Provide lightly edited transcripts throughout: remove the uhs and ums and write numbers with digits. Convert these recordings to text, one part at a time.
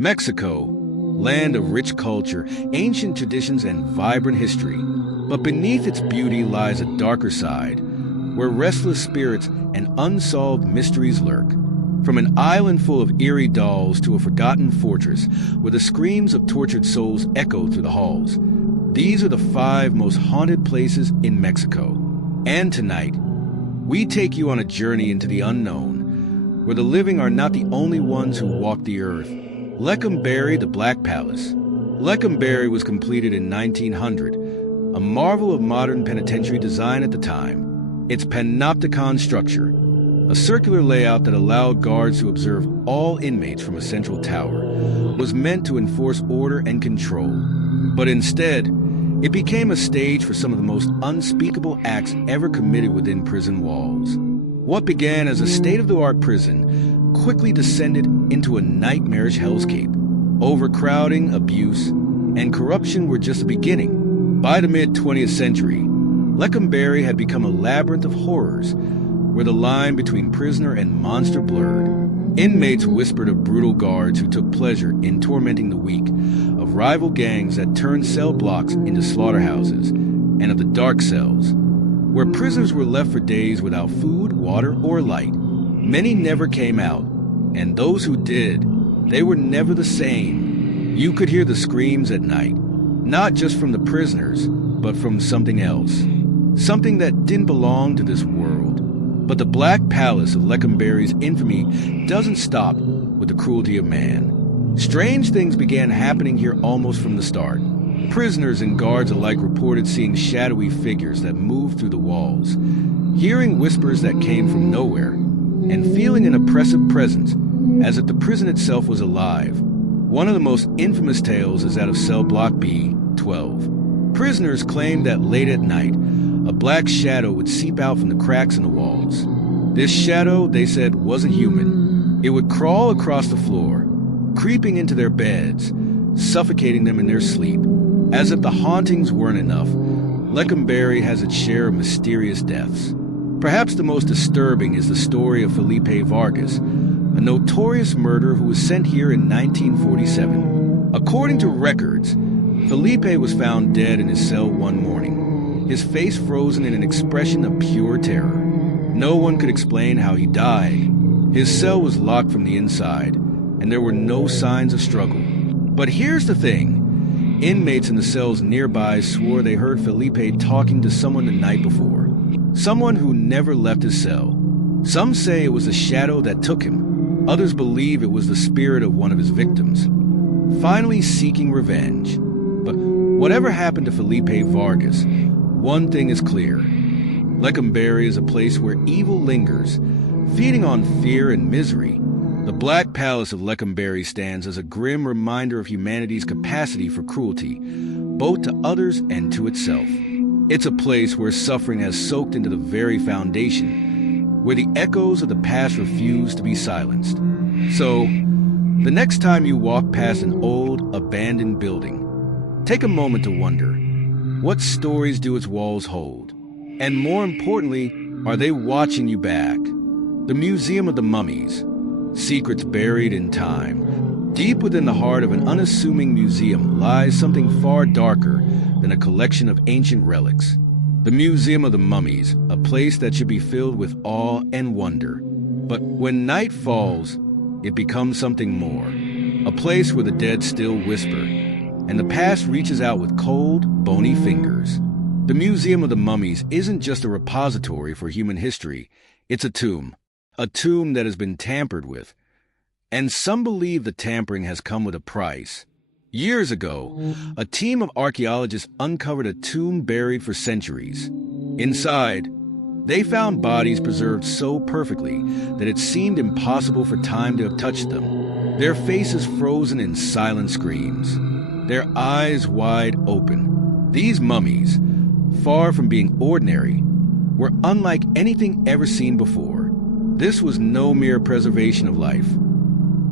Mexico, land of rich culture, ancient traditions, and vibrant history. But beneath its beauty lies a darker side, where restless spirits and unsolved mysteries lurk. From an island full of eerie dolls to a forgotten fortress where the screams of tortured souls echo through the halls. These are the 5 most haunted places in Mexico. And tonight, we take you on a journey into the unknown, where the living are not the only ones who walk the earth. Lecumberri, the Black Palace. Lecumberri was completed in 1900, a marvel of modern penitentiary design at the time. Its panopticon structure, a circular layout that allowed guards to observe all inmates from a central tower, was meant to enforce order and control. But instead, it became a stage for some of the most unspeakable acts ever committed within prison walls. What began as a state-of-the-art prison quickly descended into a nightmarish hellscape. Overcrowding, abuse, and corruption were just the beginning. By the mid-20th century, Lecumberri had become a labyrinth of horrors, where the line between prisoner and monster blurred. Inmates whispered of brutal guards who took pleasure in tormenting the weak, of rival gangs that turned cell blocks into slaughterhouses, and of the dark cells, where prisoners were left for days without food, water, or light. Many never came out, and those who did, they were never the same. You could hear the screams at night, not just from the prisoners, but from something else. Something that didn't belong to this world. But the Black Palace of Lecumberri's infamy doesn't stop with the cruelty of man. Strange things began happening here almost from the start. Prisoners and guards alike reported seeing shadowy figures that moved through the walls, hearing whispers that came from nowhere, and feeling an oppressive presence, as if the prison itself was alive. One of the most infamous tales is that of cell block B-12. Prisoners claimed that late at night, a black shadow would seep out from the cracks in the walls. This shadow, they said, wasn't human. It would crawl across the floor, creeping into their beds, suffocating them in their sleep. As if the hauntings weren't enough, Lecumberri has its share of mysterious deaths. Perhaps the most disturbing is the story of Felipe Vargas, a notorious murderer who was sent here in 1947. According to records, Felipe was found dead in his cell one morning, his face frozen in an expression of pure terror. No one could explain how he died. His cell was locked from the inside, and there were no signs of struggle. But here's the thing. Inmates in the cells nearby swore they heard Felipe talking to someone the night before. Someone who never left his cell. Some say it was a shadow that took him. Others believe it was the spirit of one of his victims, finally seeking revenge. But whatever happened to Felipe Vargas, one thing is clear. Lecumberri is a place where evil lingers, feeding on fear and misery. The Black Palace of Lecumberri stands as a grim reminder of humanity's capacity for cruelty, both to others and to itself. It's a place where suffering has soaked into the very foundation, where the echoes of the past refuse to be silenced. So, the next time you walk past an old, abandoned building, take a moment to wonder, what stories do its walls hold? And more importantly, are they watching you back? The Museum of the Mummies, secrets buried in time. Deep within the heart of an unassuming museum lies something far darker than a collection of ancient relics. The Museum of the Mummies, a place that should be filled with awe and wonder. But when night falls, it becomes something more. A place where the dead still whisper, and the past reaches out with cold, bony fingers. The Museum of the Mummies isn't just a repository for human history, it's a tomb that has been tampered with. And some believe the tampering has come with a price. Years ago, a team of archaeologists uncovered a tomb buried for centuries. Inside, they found bodies preserved so perfectly that it seemed impossible for time to have touched them. Their faces frozen in silent screams, their eyes wide open. These mummies, far from being ordinary, were unlike anything ever seen before. This was no mere preservation of life.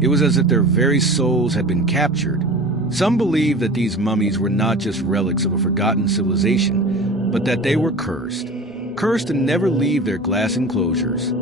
It was as if their very souls had been captured. Some believe that these mummies were not just relics of a forgotten civilization, but that they were cursed. Cursed to never leave their glass enclosures.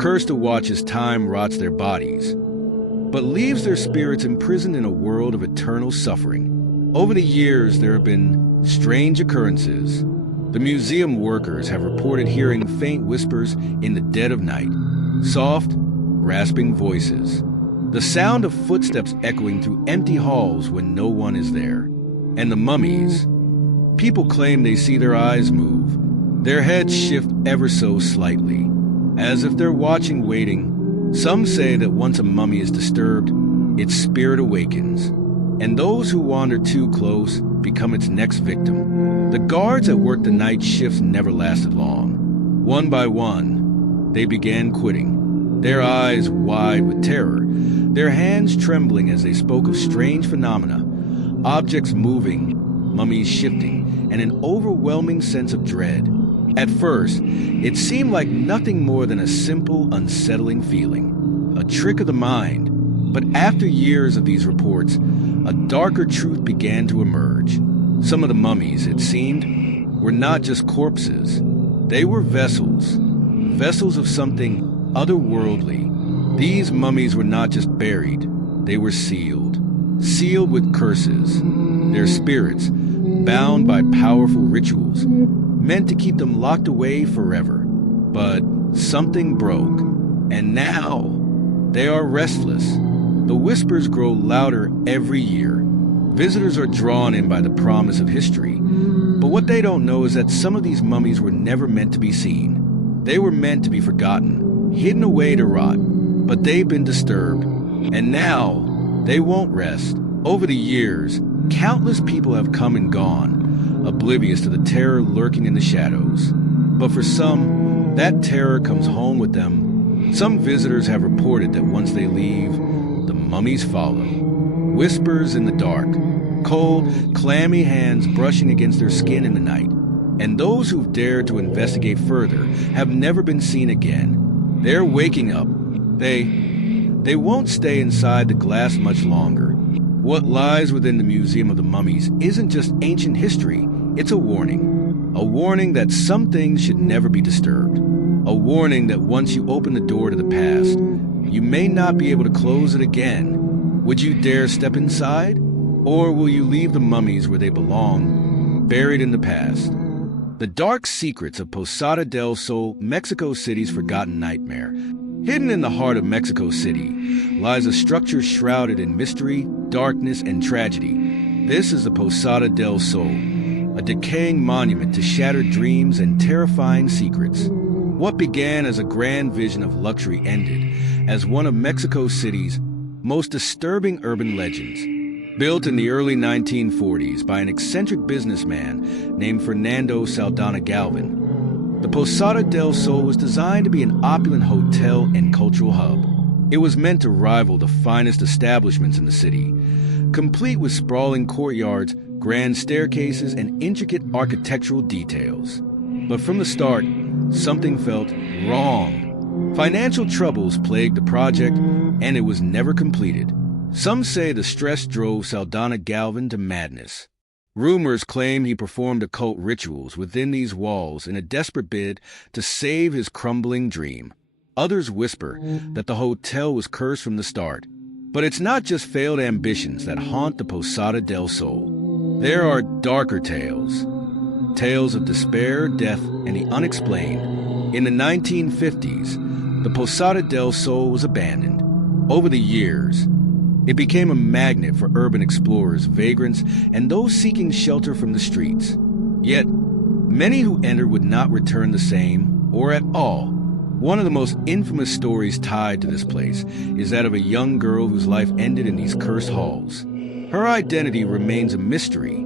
Cursed to watch as time rots their bodies. but leaves their spirits imprisoned in a world of eternal suffering. Over the years, there have been strange occurrences. The museum workers have reported hearing faint whispers in the dead of night, soft, rasping voices. The sound of footsteps echoing through empty halls when no one is there. And the mummies. People claim they see their eyes move. Their heads shift ever so slightly, as if they're watching, waiting. Some say that once a mummy is disturbed, its spirit awakens, and those who wander too close become its next victim. The guards that worked the night shifts never lasted long. One by one, they began quitting, their eyes wide with terror, their hands trembling as they spoke of strange phenomena, objects moving, mummies shifting, and an overwhelming sense of dread. At first, it seemed like nothing more than a simple, unsettling feeling, a trick of the mind. But after years of these reports, a darker truth began to emerge. Some of the mummies, it seemed, were not just corpses. They were vessels of something otherworldly. These mummies were not just buried, they were sealed with curses. Their spirits, bound by powerful rituals, meant to keep them locked away forever. But something broke, and now they are restless. The whispers grow louder every year. Visitors are drawn in by the promise of history. But what they don't know is that some of these mummies were never meant to be seen. They were meant to be forgotten, hidden away to rot. But they've been disturbed, and now they won't rest. Over the years, countless people have come and gone, oblivious to the terror lurking in the shadows. But for some, that terror comes home with them. Some visitors have reported that once they leave, the mummies follow. Whispers in the dark, cold, clammy hands brushing against their skin in the night. And those who've dared to investigate further have never been seen again. They're waking up. They won't stay inside the glass much longer. What lies within the Museum of the Mummies isn't just ancient history, it's a warning. A warning that some things should never be disturbed. A warning that once you open the door to the past, you may not be able to close it again. Would you dare step inside? Or will you leave the mummies where they belong, buried in the past? The dark secrets of Posada del Sol, Mexico City's forgotten nightmare. Hidden in the heart of Mexico City lies a structure shrouded in mystery, darkness, and tragedy. This is the Posada del Sol, a decaying monument to shattered dreams and terrifying secrets. What began as a grand vision of luxury ended as one of Mexico City's most disturbing urban legends. Built in the early 1940s by an eccentric businessman named Fernando Saldana Galvin, the Posada del Sol was designed to be an opulent hotel and cultural hub. It was meant to rival the finest establishments in the city, complete with sprawling courtyards, grand staircases, and intricate architectural details. But from the start, something felt wrong. Financial troubles plagued the project, and it was never completed. Some say the stress drove Saldana Galvin to madness. Rumors claim he performed occult rituals within these walls in a desperate bid to save his crumbling dream. Others whisper that the hotel was cursed from the start. But it's not just failed ambitions that haunt the Posada del Sol. There are darker tales. Tales of despair, death, and the unexplained. In the 1950s, the Posada del Sol was abandoned. Over the years, it became a magnet for urban explorers, vagrants, and those seeking shelter from the streets. Yet, many who entered would not return the same, or at all. One of the most infamous stories tied to this place is that of a young girl whose life ended in these cursed halls. Her identity remains a mystery,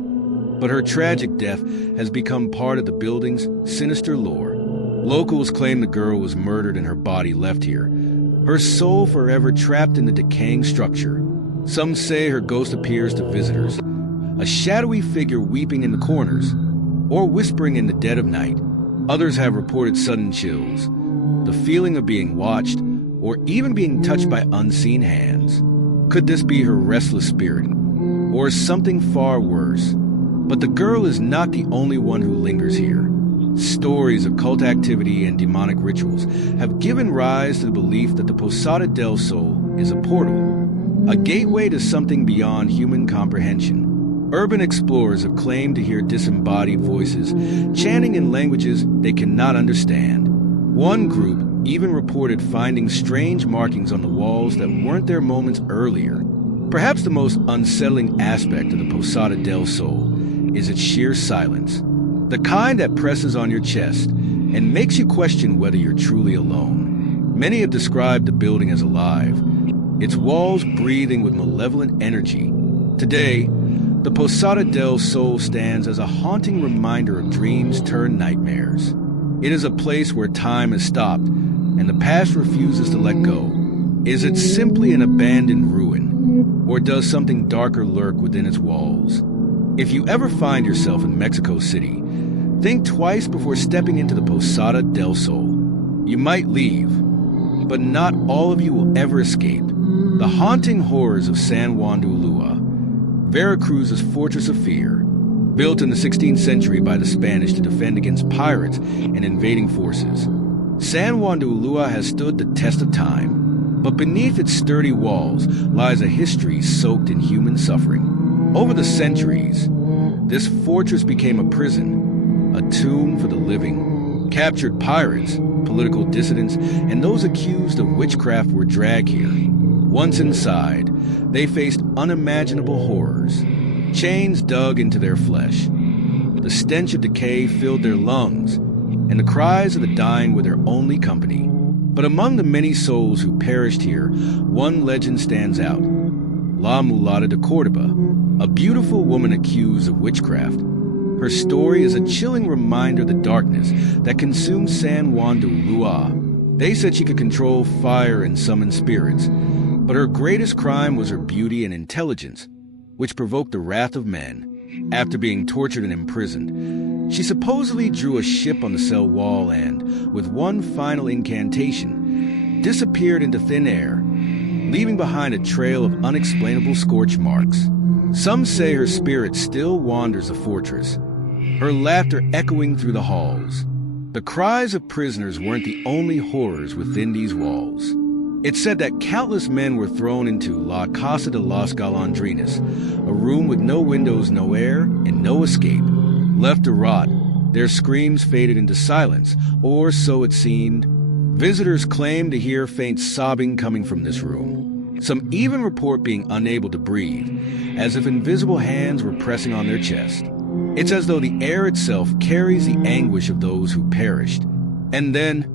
but her tragic death has become part of the building's sinister lore. Locals claim the girl was murdered and her body left here, her soul forever trapped in the decaying structure. Some say her ghost appears to visitors, a shadowy figure weeping in the corners, or whispering in the dead of night. Others have reported sudden chills, the feeling of being watched, or even being touched by unseen hands. Could this be her restless spirit, or something far worse? But the girl is not the only one who lingers here. Stories of cult activity and demonic rituals have given rise to the belief that the Posada del Sol is a portal, a gateway to something beyond human comprehension. Urban explorers have claimed to hear disembodied voices chanting in languages they cannot understand. One group even reported finding strange markings on the walls that weren't there moments earlier. Perhaps the most unsettling aspect of the Posada del Sol is its sheer silence, the kind that presses on your chest and makes you question whether you're truly alone. Many have described the building as alive, its walls breathing with malevolent energy. Today, the Posada del Sol stands as a haunting reminder of dreams turned nightmares. It is a place where time has stopped and the past refuses to let go. Is it simply an abandoned ruin, or does something darker lurk within its walls? If you ever find yourself in Mexico City, think twice before stepping into the Posada del Sol. You might leave, but not all of you will ever escape. The haunting horrors of San Juan de Ulua, Veracruz's fortress of fear, built in the 16th century by the Spanish to defend against pirates and invading forces. San Juan de Ulua has stood the test of time, but beneath its sturdy walls lies a history soaked in human suffering. Over the centuries, this fortress became a prison, a tomb for the living. Captured pirates, political dissidents, and those accused of witchcraft were dragged here. Once inside, they faced unimaginable horrors. Chains dug into their flesh. The stench of decay filled their lungs, and the cries of the dying were their only company. But among the many souls who perished here, one legend stands out. La Mulata de Cordoba, a beautiful woman accused of witchcraft. Her story is a chilling reminder of the darkness that consumed San Juan de Ulua. They said she could control fire and summon spirits, but her greatest crime was her beauty and intelligence, which provoked the wrath of men. After being tortured and imprisoned, she supposedly drew a ship on the cell wall and, with one final incantation, disappeared into thin air, leaving behind a trail of unexplainable scorch marks. Some say her spirit still wanders the fortress, her laughter echoing through the halls. The cries of prisoners weren't the only horrors within these walls. It's said that countless men were thrown into La Casa de los Galandrinas, a room with no windows, no air, and no escape. Left to rot, their screams faded into silence, or so it seemed. Visitors claimed to hear faint sobbing coming from this room. Some even report being unable to breathe, as if invisible hands were pressing on their chest. It's as though the air itself carries the anguish of those who perished. And then,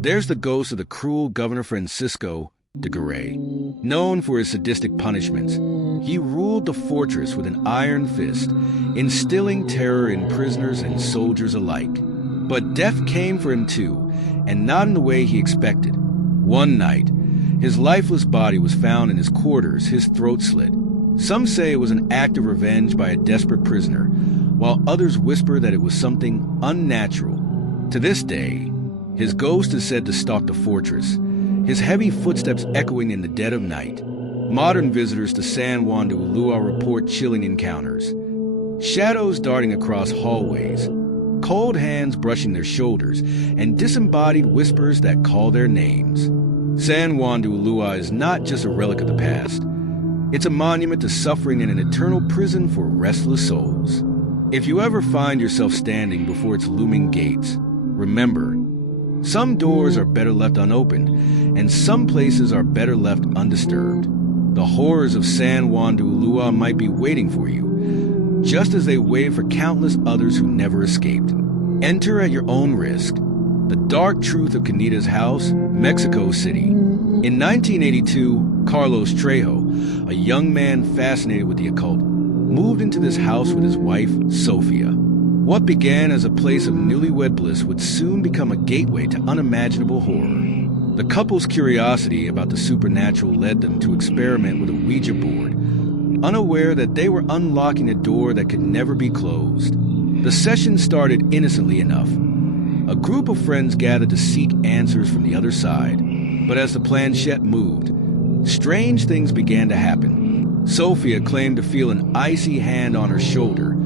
there's the ghost of the cruel Governor Francisco de Garay. Known for his sadistic punishments, he ruled the fortress with an iron fist, instilling terror in prisoners and soldiers alike. But death came for him too, and not in the way he expected. One night, his lifeless body was found in his quarters, his throat slit. Some say it was an act of revenge by a desperate prisoner, while others whisper that it was something unnatural. To this day, his ghost is said to stalk the fortress, his heavy footsteps echoing in the dead of night. Modern visitors to San Juan de Ulua report chilling encounters. Shadows darting across hallways, cold hands brushing their shoulders, and disembodied whispers that call their names. San Juan de Ulua is not just a relic of the past. It's a monument to suffering in an eternal prison for restless souls. If you ever find yourself standing before its looming gates, remember, some doors are better left unopened, and some places are better left undisturbed. The horrors of San Juan de Ulua might be waiting for you, just as they waited for countless others who never escaped. Enter at your own risk. The dark truth of Canitas' house, Mexico City. In 1982, Carlos Trejo, a young man fascinated with the occult, moved into this house with his wife, Sophia. What began as a place of newlywed bliss would soon become a gateway to unimaginable horror. The couple's curiosity about the supernatural led them to experiment with a Ouija board, unaware that they were unlocking a door that could never be closed. The session started innocently enough. A group of friends gathered to seek answers from the other side, but as the planchette moved, strange things began to happen. Sophia claimed to feel an icy hand on her shoulder,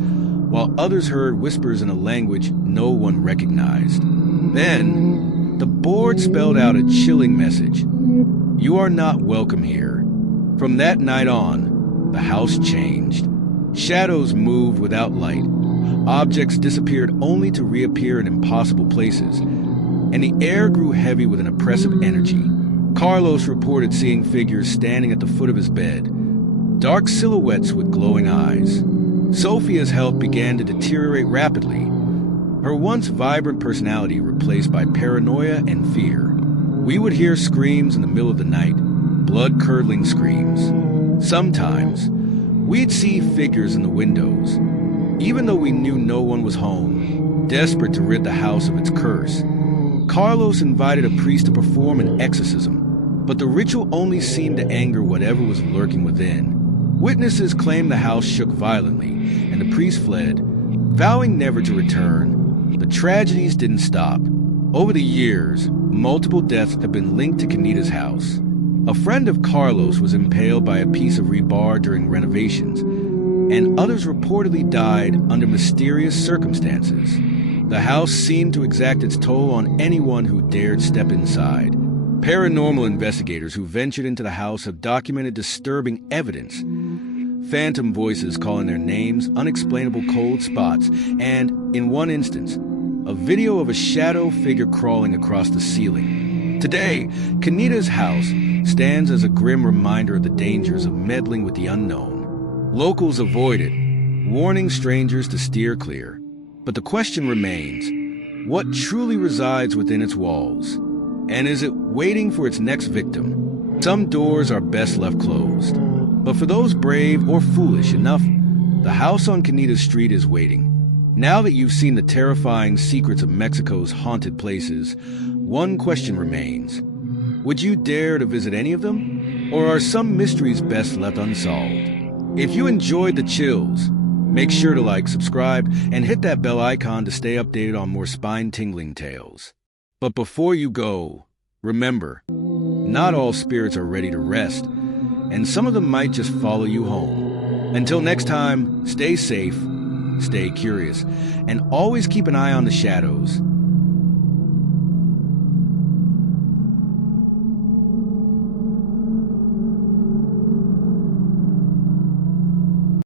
while others heard whispers in a language no one recognized. Then, the board spelled out a chilling message. You are not welcome here. From that night on, the house changed. Shadows moved without light. Objects disappeared only to reappear in impossible places, and the air grew heavy with an oppressive energy. Carlos reported seeing figures standing at the foot of his bed, dark silhouettes with glowing eyes. Sophia's health began to deteriorate rapidly, her once vibrant personality replaced by paranoia and fear. We would hear screams in the middle of the night, blood-curdling screams. Sometimes, we'd see figures in the windows, even though we knew no one was home. Desperate to rid the house of its curse, Carlos invited a priest to perform an exorcism, but the ritual only seemed to anger whatever was lurking within. Witnesses claimed the house shook violently, and the priest fled, vowing never to return. The tragedies didn't stop. Over the years, multiple deaths have been linked to Canitas' house. A friend of Carlos was impaled by a piece of rebar during renovations, and others reportedly died under mysterious circumstances. The house seemed to exact its toll on anyone who dared step inside. Paranormal investigators who ventured into the house have documented disturbing evidence. Phantom voices calling their names, unexplainable cold spots, and, in one instance, a video of a shadow figure crawling across the ceiling. Today, Canitas' house stands as a grim reminder of the dangers of meddling with the unknown. Locals avoid it, warning strangers to steer clear. But the question remains, what truly resides within its walls? And is it waiting for its next victim? Some doors are best left closed. But for those brave or foolish enough, the house on Canitas Street is waiting. Now that you've seen the terrifying secrets of Mexico's haunted places, one question remains. Would you dare to visit any of them? Or are some mysteries best left unsolved? If you enjoyed the chills, make sure to like, subscribe, and hit that bell icon to stay updated on more spine-tingling tales. But before you go, remember, not all spirits are ready to rest, and some of them might just follow you home. Until next time, stay safe, stay curious, and always keep an eye on the shadows.